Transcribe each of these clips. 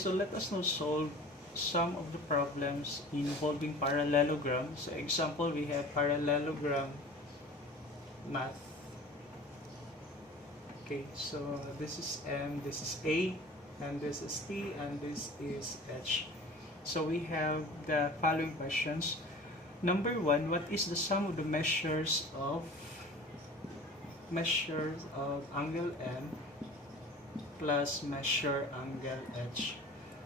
so let us now solve some of the problems involving parallelogram. So example, we have parallelogram math. Okay, so this is M, this is A, and this is T, and this is H. So we have the following questions. Number 1, what is the sum of the measures of angle M plus measure angle H?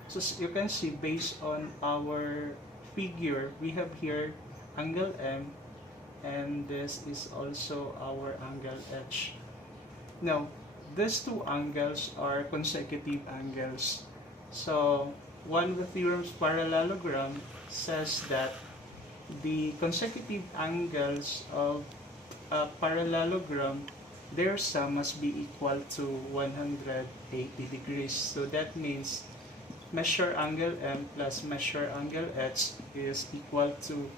So you can see, based on our figure, we have here angle M, and this is also our angle H. Now, these two angles are consecutive angles. So one of the theorems parallelogram says that the consecutive angles of a parallelogram, their sum must be equal to 180 degrees. So that means measure angle M plus measure angle H is equal to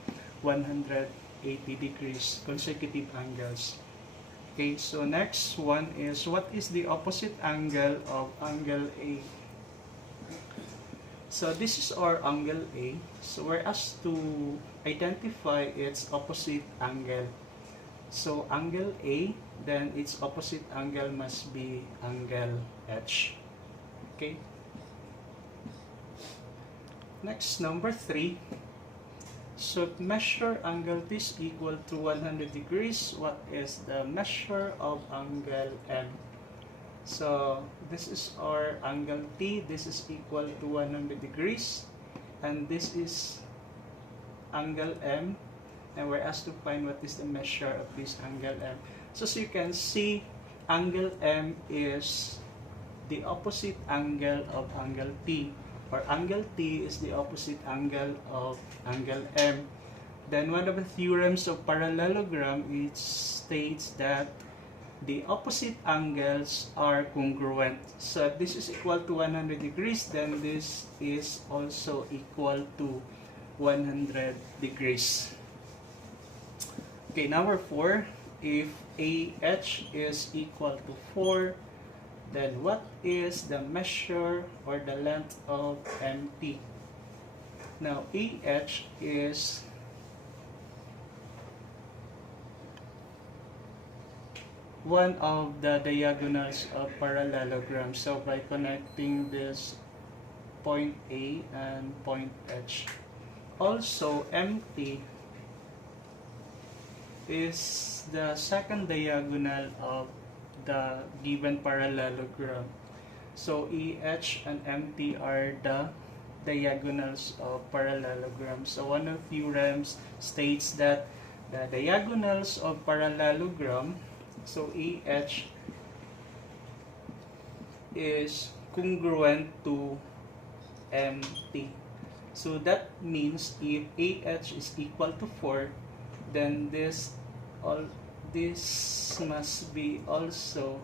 180 degrees, consecutive angles. Okay, so next one is, what is the opposite angle of angle A? So this is our angle A. So we're asked to identify its opposite angle. So angle A, then its opposite angle must be angle H. Okay. Next, number 3. So measure angle T is equal to 100 degrees. What is the measure of angle M? So this is our angle T. This is equal to 100 degrees. And this is angle M. And we're asked to find what is the measure of this angle M. So as you can see, angle M is the opposite angle of angle T, or angle T is the opposite angle of angle M. Then one of the theorems of parallelogram, it states that the opposite angles are congruent. So if this is equal to 100 degrees, then this is also equal to 100 degrees. Okay, number 4, if AH is equal to 4, then what is the measure or the length of MT? Now, AH is one of the diagonals of parallelogram. So by connecting this point A and point H. Also, MT is the second diagonal of the given parallelogram. So EH and MT are the diagonals of parallelogram. So one of the theorems states that the diagonals of parallelogram, so EH is congruent to MT. So that means if AH is equal to 4, then this must be also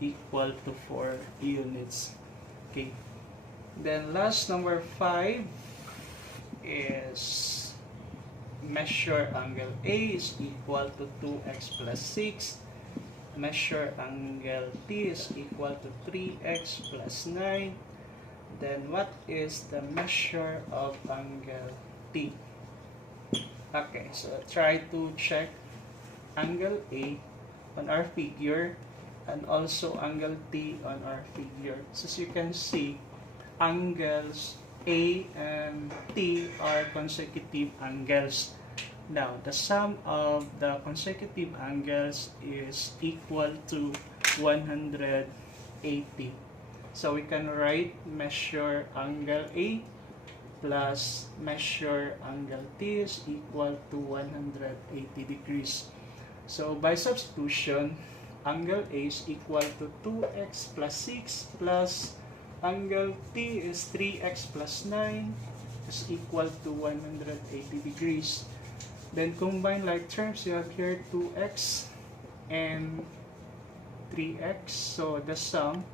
equal to 4 units. Okay. Then last, number 5 is measure angle A is equal to 2x plus 6. Measure angle T is equal to 3x plus 9. Then what is the measure of angle T? Okay, so try to check angle A on our figure and also angle T on our figure. So as you can see, angles A and T are consecutive angles. Now, the sum of the consecutive angles is equal to 180. So we can write measure angle A plus measure angle T is equal to 180 degrees. So by substitution, angle A is equal to 2x plus 6 plus angle T is 3x plus 9 is equal to 180 degrees. Then combine like terms, you have here 2x and 3x. So the sum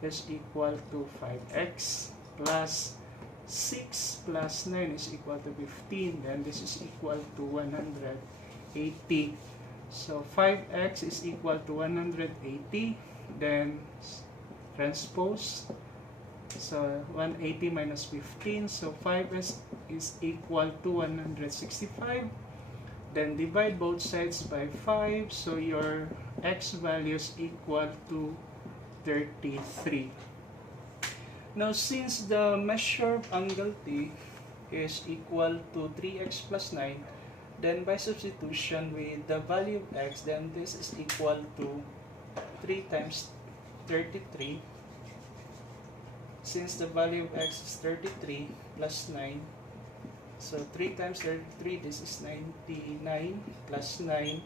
is equal to 5x plus 6 plus 9 is equal to 15. Then this is equal to 180. So 5x is equal to 180. Then transpose So 180 minus 15, so 5s is equal to 165. Then divide both sides by 5, so your x value is equal to 33. Now since the measure of angle T is equal to 3x plus 9, then by substitution with the value of x, then this is equal to 3 times 33. Since the value of x is 33 plus 9, so 3 times 33, this is 99 plus 9.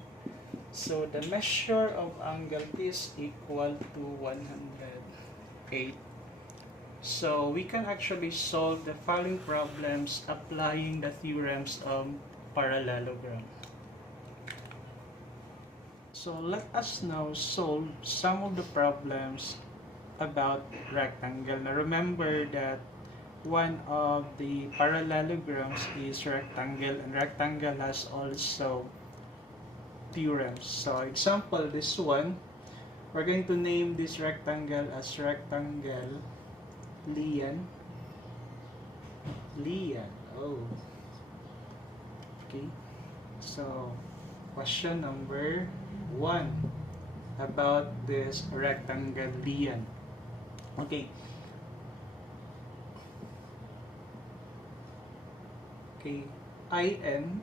So the measure of angle is equal to 108. So we can actually solve the following problems applying the theorems of parallelogram. So let us now solve some of the problems about rectangle. Now remember that one of the parallelograms is rectangle, and rectangle has also theorems. So example, this one, we're going to name this rectangle as rectangle Lian. Oh, okay. So question number 1 about this rectangle Lian. Okay. Okay, IN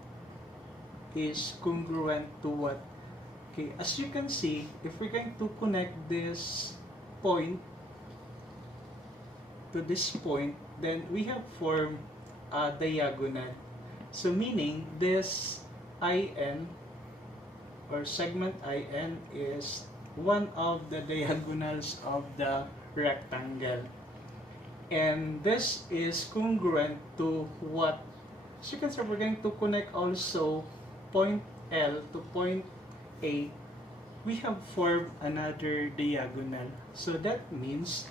is congruent to what? Okay, as you can see, if we're going to connect this point to this point, then we have formed a diagonal. So meaning this IN or segment IN is one of the diagonals of the rectangle. And this is congruent to what? So you can say we're going to connect also point L to point A. We have formed another diagonal. So that means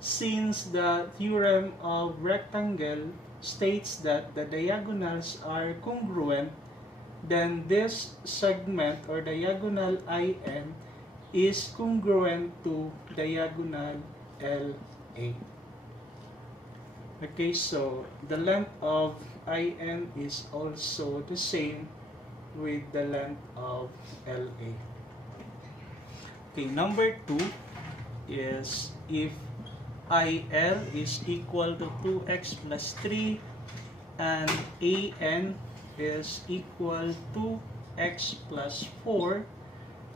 since the theorem of rectangle states that the diagonals are congruent, then this segment or diagonal IN is congruent to diagonal LA. Okay, so the length of IN is also the same with the length of LA. Okay, number 2 is if IL is equal to 2x plus 3 and AN is equal to x plus 4,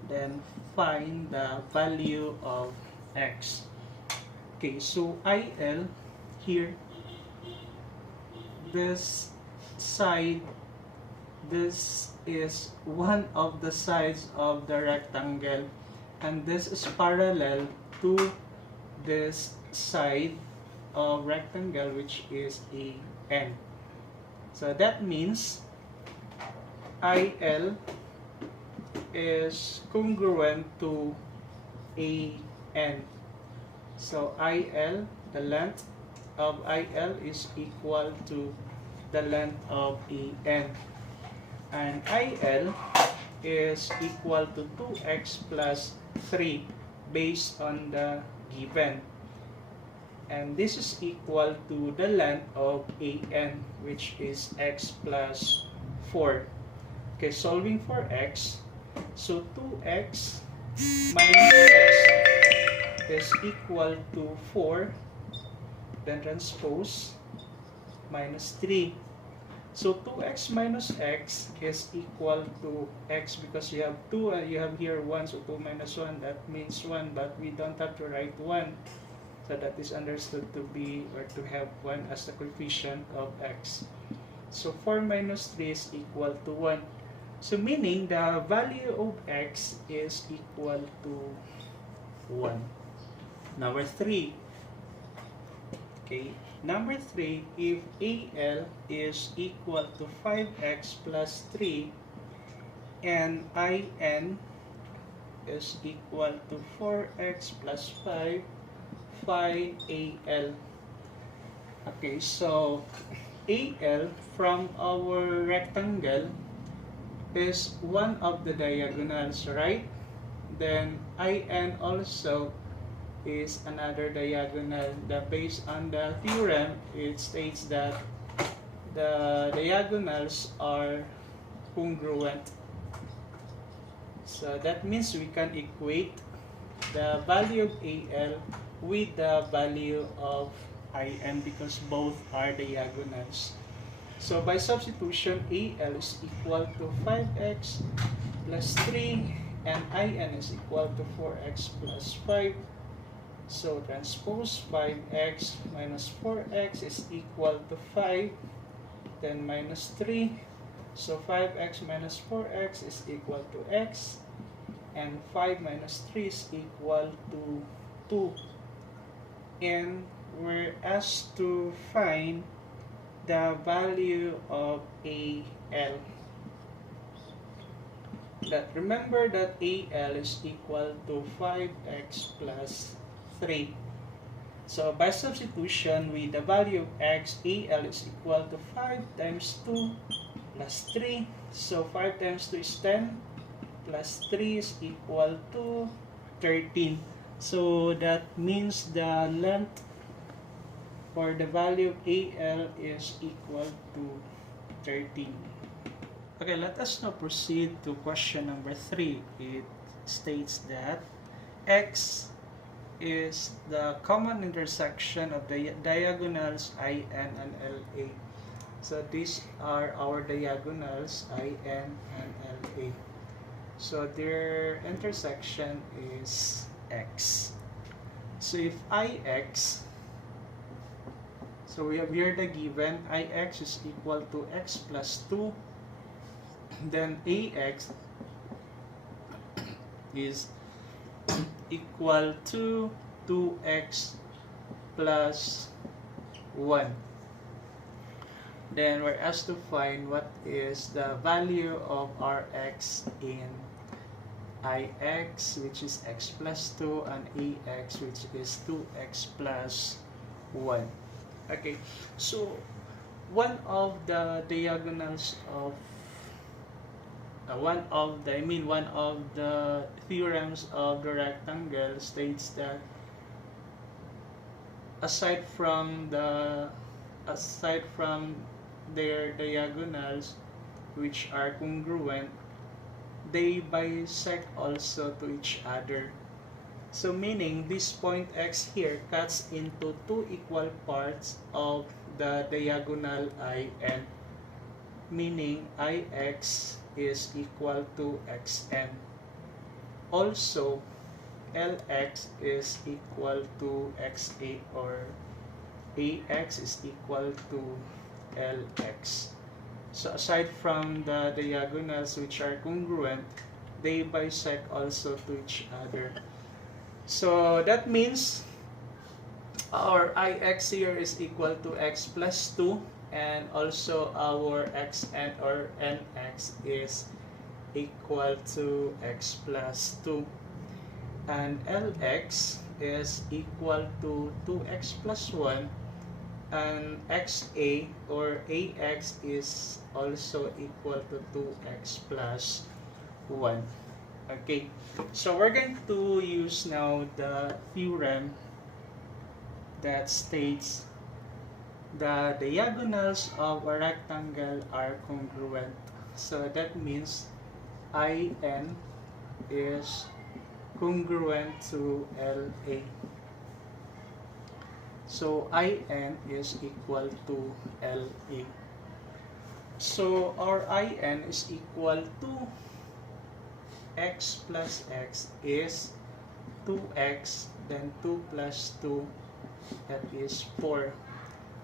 then find the value of x. Okay, so IL here, this side, this is one of the sides of the rectangle, and this is parallel to this side of rectangle, which is AN. So that means IL is congruent to AN. So IL, the length of IL is equal to the length of AN. And IL is equal to 2x plus 3 based on the given. And this is equal to the length of AN, which is x plus 4. Okay, solving for x, so 2x minus x is equal to 4, then transpose minus 3. So 2x minus x is equal to x because you have 2 and you have here 1, so 2 minus 1, that means 1, but we don't have to write 1. So that is understood to be or to have 1 as the coefficient of x. So 4 minus 3 is equal to 1. So meaning the value of x is equal to 1. Number 3. Okay. Number 3, if AL is equal to 5x plus 3 and IN is equal to 4x plus 5, find AL. Okay, so AL from our rectangle is one of the diagonals, right? Then IN also is another diagonal. Based on the theorem, it states that the diagonals are congruent. So that means we can equate the value of AL with the value of IN because both are diagonals. So by substitution, AL is equal to 5x plus 3 and IN is equal to 4x plus 5. So transpose 5x minus 4x is equal to 5, then minus 3. So 5x minus 4x is equal to x, and 5 minus 3 is equal to 2. And we're asked to find the value of AL. Remember that AL is equal to 5x plus 3. So by substitution with the value of x, AL is equal to 5 times 2 plus 3. So 5 times 2 is 10 plus 3 is equal to 13. So that means the length for the value of AL is equal to 13. Okay, let us now proceed to question number 3. It states that x is the common intersection of the diagonals IN and LA. So these are our diagonals IN and LA. So their intersection is x. So if IX, so we have here the given IX is equal to x plus 2, then AX is equal to 2x plus 1. Then we're asked to find what is the value of our x in IX, which is x plus 2, and AX, which is 2x plus 1. Okay, so one of the diagonals of one of the theorems of the rectangle states that aside from their diagonals which are congruent, they bisect also to each other. So meaning this point x here cuts into two equal parts of the diagonal IN, meaning IX is equal to XN. Also, LX is equal to XA, or AX is equal to LX. So aside from the diagonals which are congruent, they bisect also to each other. So that means our IX here is equal to x plus 2, and also our XN or NX is equal to x plus 2. And LX is equal to 2x plus 1, and XA or AX is also equal to 2x plus 1. Okay, so we're going to use now the theorem that states the diagonals of a rectangle are congruent. So that means IN is congruent to LA. So IN is equal to LA. So our IN is equal to x plus x is 2x, then 2 plus 2, that is 4.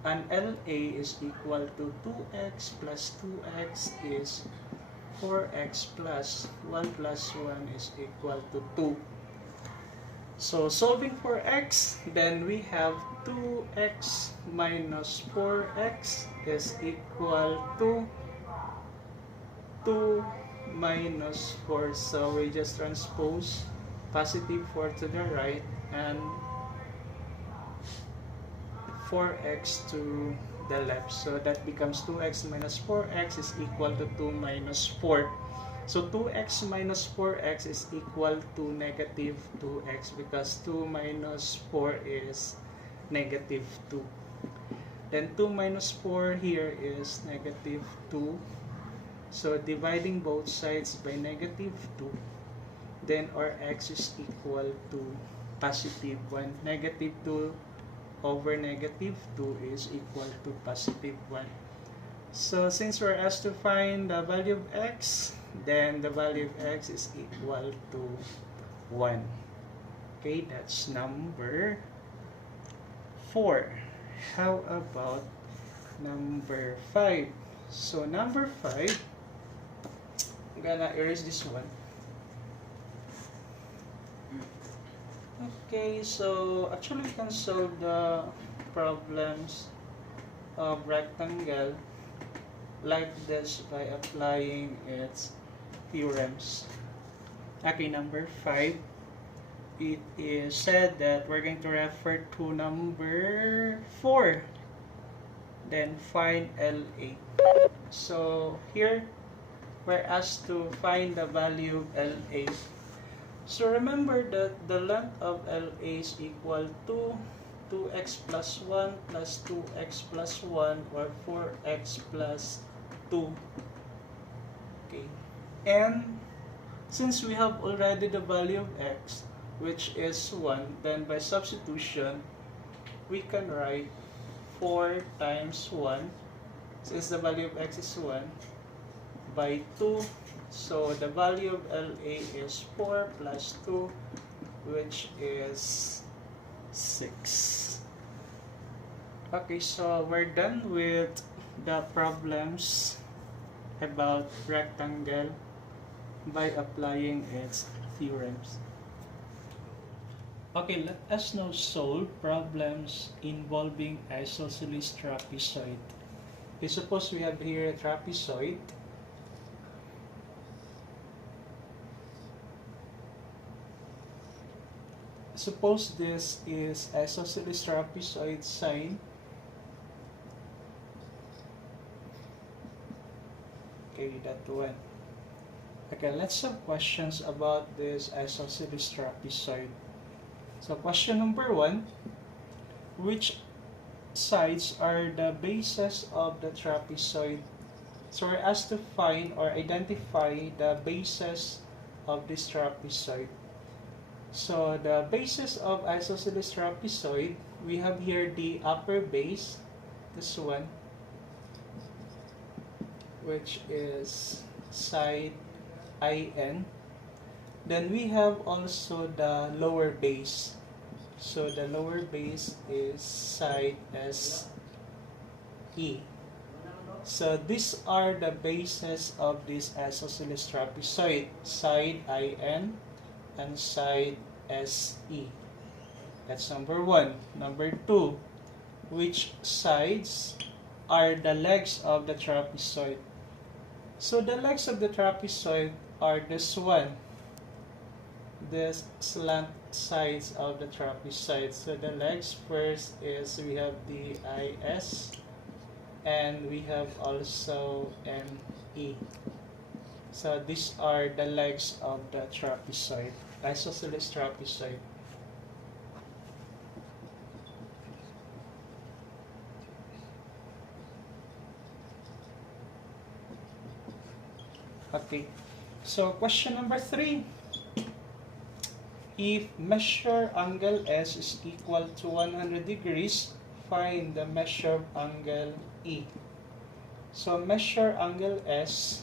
And LA is equal to 2x plus 2x is 4x plus 1 plus 1 is equal to 2. So solving for x, then we have 2x minus 4x is equal to 2 minus 4. So we just transpose positive 4 to the right and 4x to the left. So that becomes 2x minus 4x is equal to 2 minus 4. So 2x minus 4x is equal to negative 2x because 2 minus 4 is negative 2. Then 2 minus 4 here is negative 2. So dividing both sides by negative 2, then our x is equal to positive 1. Negative 2 over negative 2 is equal to positive 1. So since we're asked to find the value of x, then the value of x is equal to 1. Okay, that's number 4. How about number 5? So number 5, I'm gonna erase this one. Okay, so actually we can solve the problems of rectangle like this by applying its theorems. Okay, number 5, it is said that we're going to refer to number 4, then find LA. So here we're asked to find the value of LA. So remember that the length of LA is equal to 2x plus 1 plus 2x plus 1 or 4x plus 2. Okay. And since we have already the value of x, which is 1, then by substitution, we can write 4 times 1, since the value of x is 1, by 2. So the value of LA is 4 plus 2, which is 6. Okay, so we're done with the problems about rectangle by applying its theorems. Okay, let us now solve problems involving isosceles trapezoid. Okay, suppose we have here a trapezoid. Suppose this is isosceles trapezoid sine. Okay, that one. Okay, let's have questions about this isosceles trapezoid. So question number 1, which sides are the bases of the trapezoid? So we're asked to find or identify the bases of this trapezoid. So the basis of isosceles trapezoid, we have here the upper base, this one, which is side IN. Then we have also the lower base. So the lower base is side SE. So these are the bases of this isosceles trapezoid, side IN and side SE. That's number 1. Number 2, which sides are the legs of the trapezoid? So the legs of the trapezoid are this one, the slant sides of the trapezoid. So the legs first is we have the IS and we have also ME. So these are the legs of the trapezoid, isosceles trapezoid. Okay, so question number 3. If measure angle S is equal to 100 degrees, find the measure angle E. So measure angle S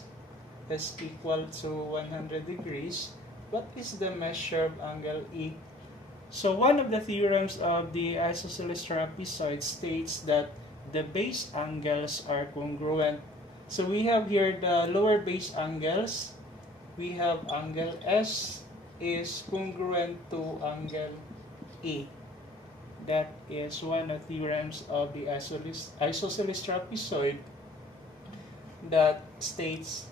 is equal to 100 degrees. What is the measure of angle E? So one of the theorems of the isosceles trapezoid states that the base angles are congruent. So we have here the lower base angles. We have angle S is congruent to angle E. That is one of the theorems of the isosceles trapezoid that states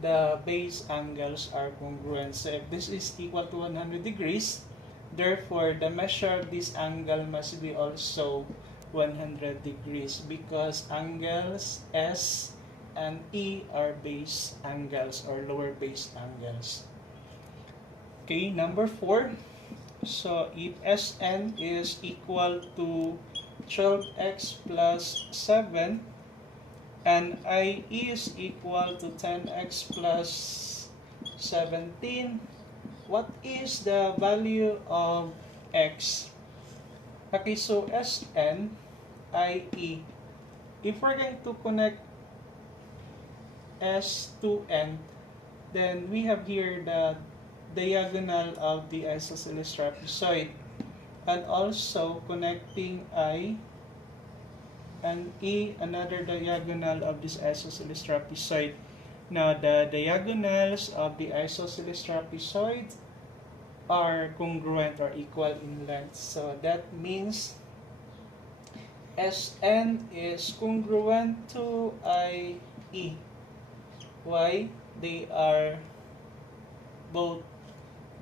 the base angles are congruent. So if this is equal to 100 degrees, therefore the measure of this angle must be also 100 degrees because angles S and E are base angles or lower base angles. Okay, number 4. So if Sn is equal to 12x plus 7 and IE is equal to 10x plus 17, what is the value of x? Okay, so Sn, IE, if we're going to connect S to N, then we have here the diagonal of the isosceles trapezoid, and also connecting I and E, another diagonal of this isosceles trapezoid. Now the diagonals of the isosceles trapezoid are congruent or equal in length, so that means Sn is congruent to IE. Why? They are both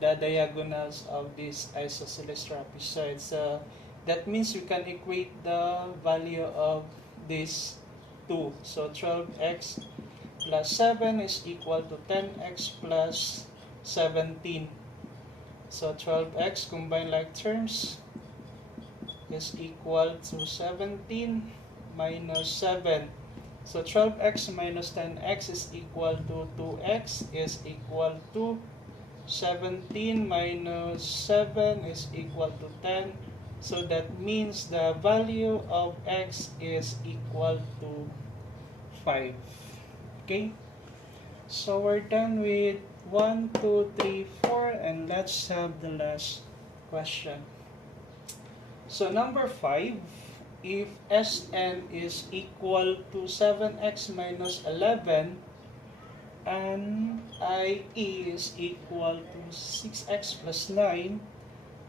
the diagonals of this isosceles trapezoid. So that means we can equate the value of these two. So 12x plus 7 is equal to 10x plus 17. So 12x combined like terms is equal to 17 minus 7. So 12x minus 10x is equal to 2x is equal to 17 minus 7 is equal to 10. So that means the value of x is equal to 5. Okay? So we're done with 1, 2, 3, 4, and let's have the last question. So number 5, if Sn is equal to 7x minus 11 and IE is equal to 6x plus 9,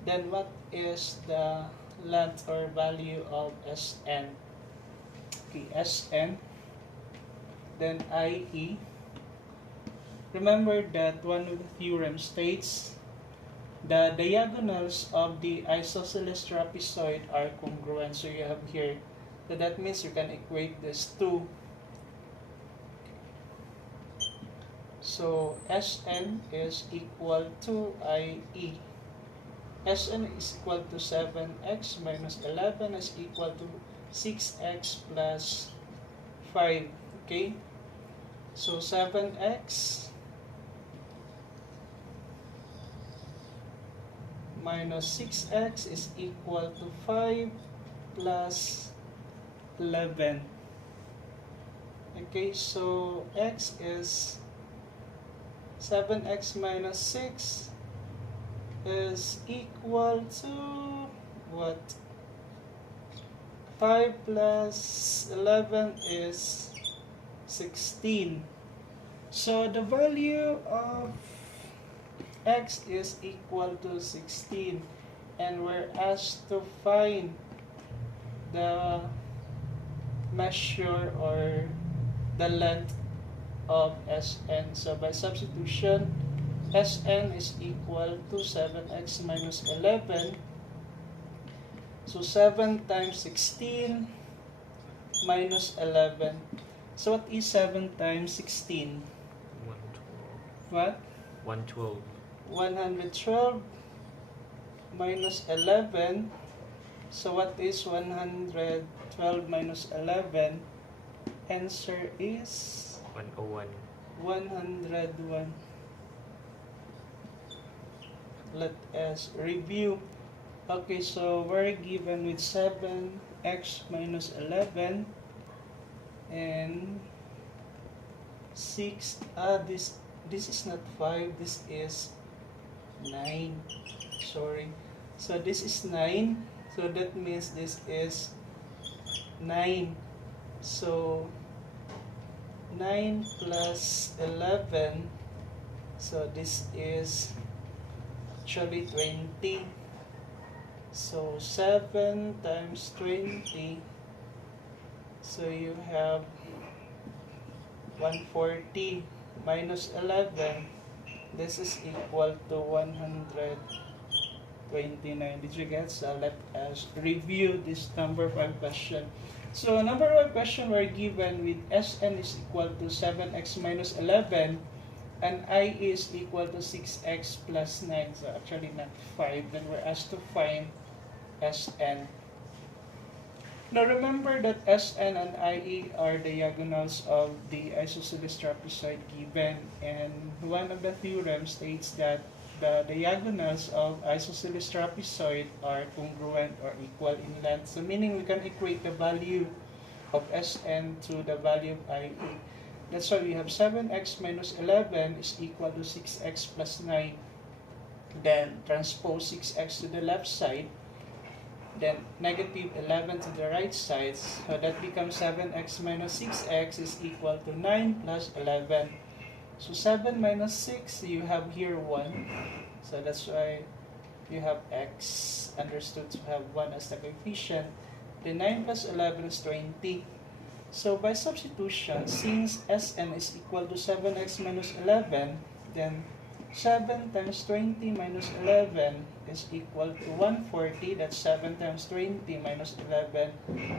then what is the length or value of Sn? Okay, Sn, then IE. Remember that one of the theorem states the diagonals of the isosceles trapezoid are congruent. So you have here, so that means you can equate this to. So Sn is equal to IE. Sn is equal to 7x minus 11 is equal to 6x plus 5. Okay? So 7x minus 6x is equal to 5 plus 11. Okay, so x is 7x minus 6 is equal to what? 5 plus 11 is 16. So the value of x is equal to 16, and we're asked to find the measure or the length of Sn. So by substitution, Sn is equal to 7x minus 11. So 7 times 16 minus 11. So what is 7 times 16? 112. What? 112. 112 minus 11. So what is 112 minus 11? Answer is 101. 101. Let us review. Okay, so we're given with 7x minus 11 and 6. This is not 5, this is 9. Sorry. So this is 9. So that means this is 9. So 9 plus 11. So this is actually 20. So 7 times 20. So you have 140 minus 11. This is equal to 129. Did you get? So let us review this number 5 question. So number one question we're given with Sn is equal to 7x minus 11 and I is equal to 6x plus 9. So actually not 5. Then we're asked to find Sn. Now remember that Sn and IE are diagonals of the isosceles trapezoid given, and one of the theorems states that the diagonals of isosceles trapezoid are congruent or equal in length. So meaning we can equate the value of Sn to the value of IE. That's why we have 7x minus 11 is equal to 6x plus 9. Then transpose 6x to the left side. Then negative 11 to the right side. So that becomes 7x minus 6x is equal to 9 plus 11. So 7 minus 6, you have here 1. So that's why you have x understood to have 1 as the coefficient. Then 9 plus 11 is 20. So by substitution, since Sn is equal to 7x minus 11, then 7 times 20 minus 11 is equal to 140. That's 7 times 20 minus 11.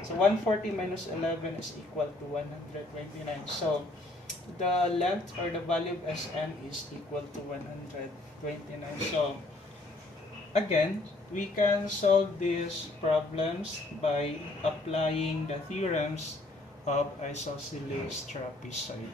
So 140 minus 11 is equal to 129. So the length or the value of Sn is equal to 129. So again, we can solve these problems by applying the theorems of isosceles trapezoid.